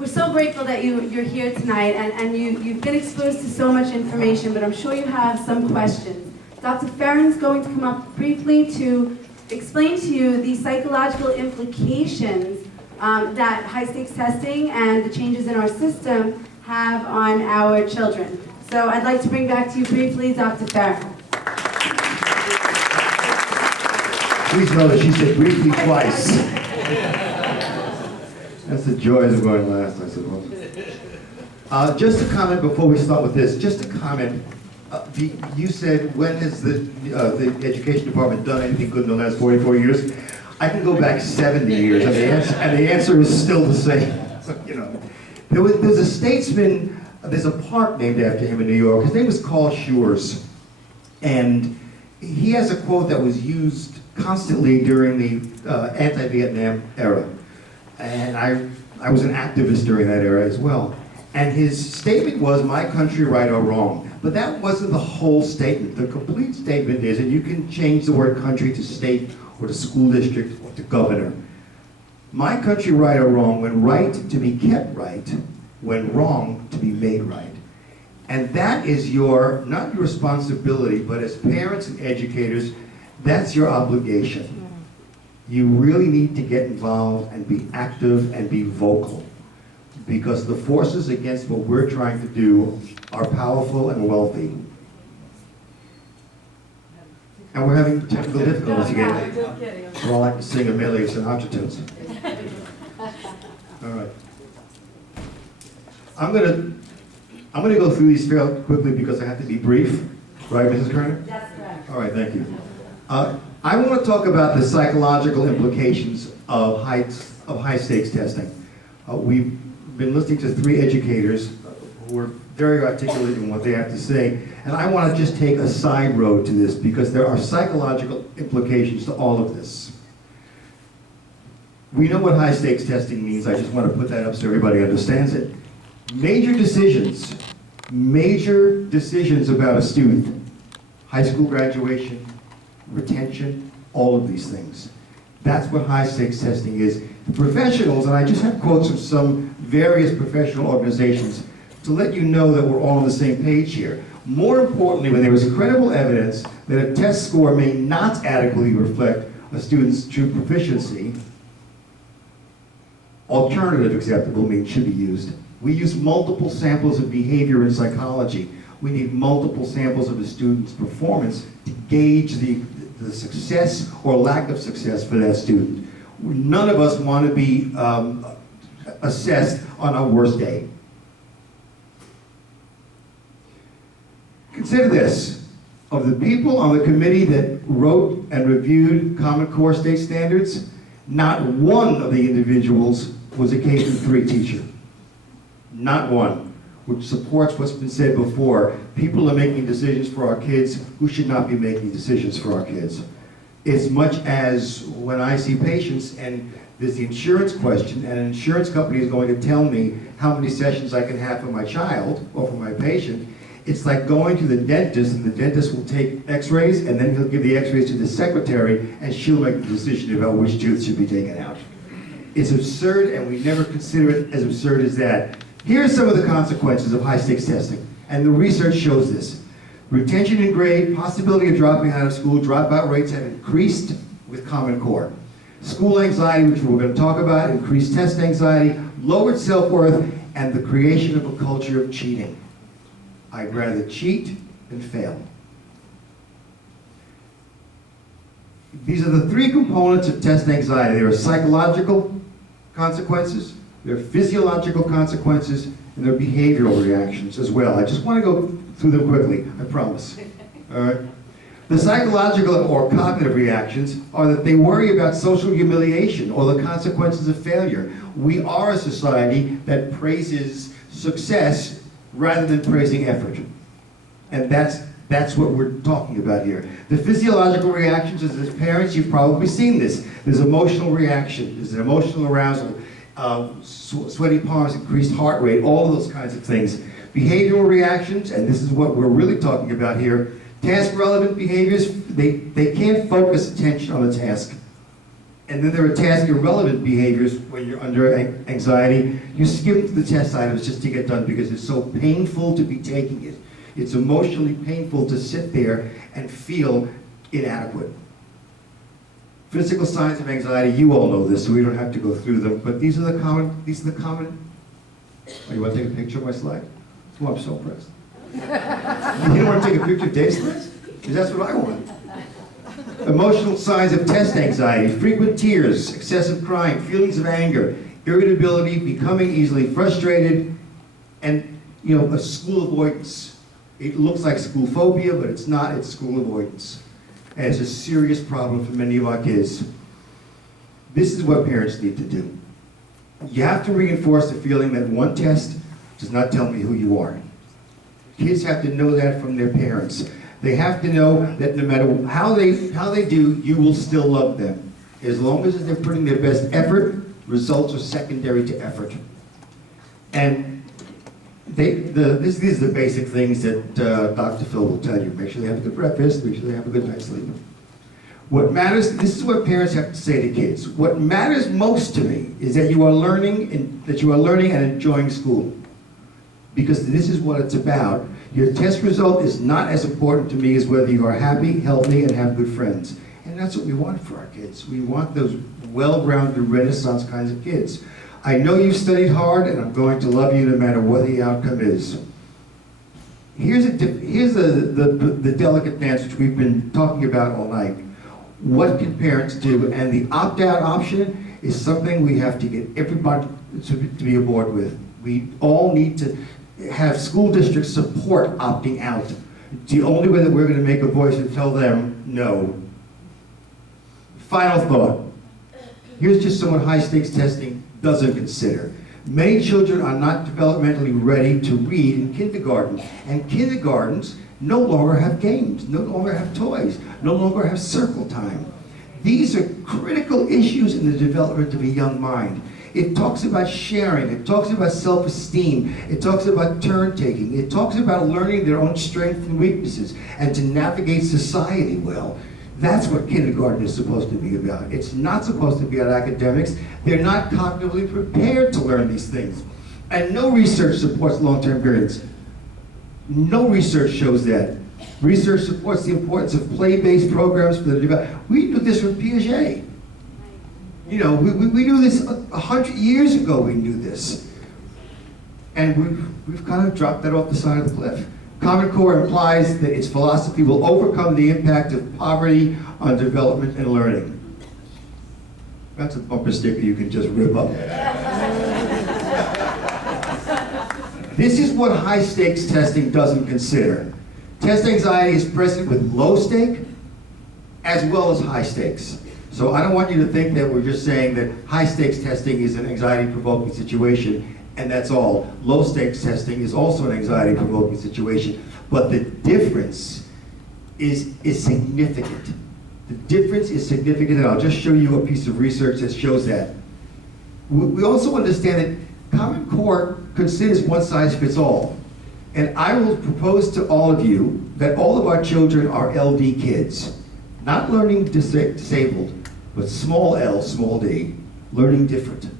We're so grateful that you're here tonight, and you've been exposed to so much information, but I'm sure you have some questions. Dr. Ferrin's going to come up briefly to explain to you the psychological implications that high-stakes testing and the changes in our system have on our children. So I'd like to bring back to you briefly Dr. Ferrin. Please know that she said briefly twice. That's the joys of going last, I suppose. Just a comment before we start with this. Just a comment. You said, when has the Education Department done anything good in the last 44 years? I can go back 70 years, and the answer is still the same. You know, there's a statesman. There's a park named after him in New York. His name was Carl Schurz, and he has a quote that was used constantly during the anti-Vietnam era. And I was an activist during that era as well. And his statement was, my country right or wrong. But that wasn't the whole statement. The complete statement is, and you can change the word country to state or to school district or to governor. My country right or wrong, when right to be kept right, when wrong to be made right. And that is your, not your responsibility, but as parents and educators, that's your obligation. You really need to get involved and be active and be vocal, because the forces against what we're trying to do are powerful and wealthy. And we're having technical difficulties again. So I like to sing a medley of Sinatra tunes. All right. I'm gonna go through these fairly quickly because I have to be brief. Right, Mrs. Kerner? That's correct. All right, thank you. I want to talk about the psychological implications of high stakes testing. We've been listening to 3 educators who are very articulate in what they have to say, and I want to just take a side road to this because there are psychological implications to all of this. We know what high stakes testing means. I just want to put that up so everybody understands it. Major decisions about a student, high school graduation, retention, all of these things. That's what high stakes testing is. The professionals, and I just have quotes from some various professional organizations to let you know that we're all on the same page here. More importantly, when there is credible evidence that a test score may not adequately reflect a student's true proficiency, alternative acceptable means should be used. We use multiple samples of behavior in psychology. We need multiple samples of a student's performance to gauge the success or lack of success for that student. None of us want to be assessed on our worst day. Consider this. Of the people on the committee that wrote and reviewed Common Core state standards, not one of the individuals was a K-3 teacher. Not one, which supports what's been said before. People are making decisions for our kids who should not be making decisions for our kids. As much as when I see patients and there's the insurance question, and an insurance company is going to tell me how many sessions I can have for my child or for my patient, it's like going to the dentist, and the dentist will take x-rays, and then he'll give the x-rays to the secretary, and she'll make the decision about which tooth should be taken out. It's absurd, and we never consider it as absurd as that. Here are some of the consequences of high-stakes testing, and the research shows this. Retention in grade, possibility of dropping out of school, dropout rates have increased with Common Core. School anxiety, which we're going to talk about, increased test anxiety, lowered self-worth, and the creation of a culture of cheating. I'd rather cheat than fail. These are the 3 components of test anxiety. There are psychological consequences, there are physiological consequences, and there are behavioral reactions as well. I just want to go through them quickly, I promise. All right? The psychological or cognitive reactions are that they worry about social humiliation or the consequences of failure. We are a society that praises success rather than praising effort. And that's what we're talking about here. The physiological reactions, as parents, you've probably seen this. There's emotional reaction, there's an emotional arousal, sweaty palms, increased heart rate, all of those kinds of things. Behavioral reactions, and this is what we're really talking about here, task-relevant behaviors, they can't focus attention on the task. And then there are task-irrelevant behaviors when you're under anxiety. You skim through the test items just to get done because it's so painful to be taking it. It's emotionally painful to sit there and feel inadequate. Physical signs of anxiety, you all know this, so we don't have to go through them, but these are the common, oh, you want to take a picture of my slide? Oh, I'm so impressed. You don't want to take a picture of Dave's slides? Because that's what I want. Emotional signs of test anxiety, frequent tears, excessive crying, feelings of anger, irritability, becoming easily frustrated, and, a school avoidance. It looks like school phobia, but it's not, it's school avoidance. And it's a serious problem for many of our kids. This is what parents need to do. You have to reinforce the feeling that one test does not tell me who you are. Kids have to know that from their parents. They have to know that no matter how they do, you will still love them. As long as they're putting their best effort, results are secondary to effort. And these are the basic things that Dr. Phil will tell you. Make sure they have a good breakfast, make sure they have a good night's sleep. What matters, this is what parents have to say to kids. What matters most to me is that you are learning and enjoying school. Because this is what it's about. Your test result is not as important to me as whether you are happy, healthy, and have good friends. And that's what we want for our kids. We want those well-rounded Renaissance kinds of kids. I know you've studied hard, and I'm going to love you no matter what the outcome is. Here's the delicate dance which we've been talking about all night. What can parents do? And the opt-out option is something we have to get everybody to be aboard with. We all need to have school districts support opting out. It's the only way that we're going to make a voice and tell them no. Final thought. Here's just someone high-stakes testing doesn't consider. Many children are not developmentally ready to read in kindergarten, and kindergartens no longer have games, no longer have toys, no longer have circle time. These are critical issues in the development of a young mind. It talks about sharing, it talks about self-esteem, it talks about turn-taking, it talks about learning their own strengths and weaknesses, and to navigate society well. That's what kindergarten is supposed to be about. It's not supposed to be about academics. They're not cognitively prepared to learn these things. And no research supports long-term periods. No research shows that. Research supports the importance of play-based programs for the development. We knew this from Piaget. We knew this 100 years ago, we knew this. And we've kind of dropped that off the side of the cliff. Common Core implies that its philosophy will overcome the impact of poverty on development and learning. That's a bumper sticker you can just rip up. This is what high-stakes testing doesn't consider. Test anxiety is present with low stake as well as high stakes. So I don't want you to think that we're just saying that high-stakes testing is an anxiety-provoking situation, and that's all. Low-stakes testing is also an anxiety-provoking situation, but the difference is significant. The difference is significant, and I'll just show you a piece of research that shows that. We also understand that Common Core considers one size fits all. And I will propose to all of you that all of our children are LD kids. Not learning disabled, but small l, small d, learning different.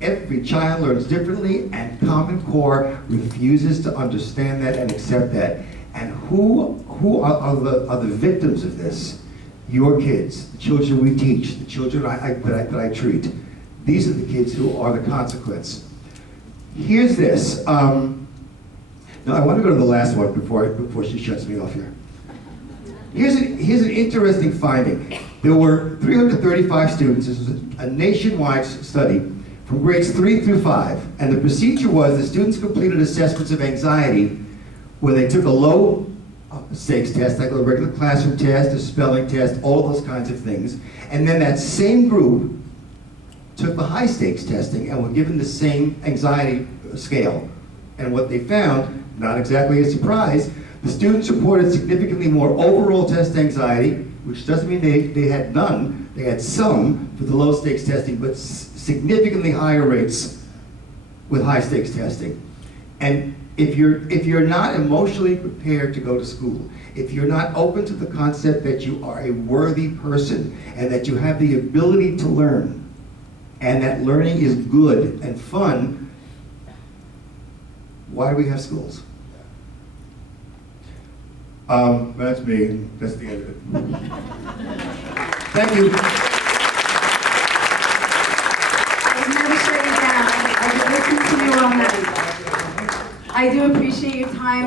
Every child learns differently, and Common Core refuses to understand that and accept that. And who are the victims of this? Your kids, the children we teach, the children that I treat. These are the kids who are the consequence. Here's this. Now I want to go to the last one before she shuts me off here. Here's an interesting finding. There were 335 students. This was a nationwide study from grades 3 through 5. And the procedure was the students completed assessments of anxiety where they took a low stakes test, like a regular classroom test, a spelling test, all those kinds of things. And then that same group took the high stakes testing and were given the same anxiety scale. And what they found, not exactly a surprise, the students reported significantly more overall test anxiety, which doesn't mean they had none, they had some for the low stakes testing, but significantly higher rates with high stakes testing. And if you're not emotionally prepared to go to school, if you're not open to the concept that you are a worthy person and that you have the ability to learn, and that learning is good and fun, why do we have schools? That's me. That's the end of it. Thank you. I would never shut you down. I could listen to you all night. I do appreciate your time.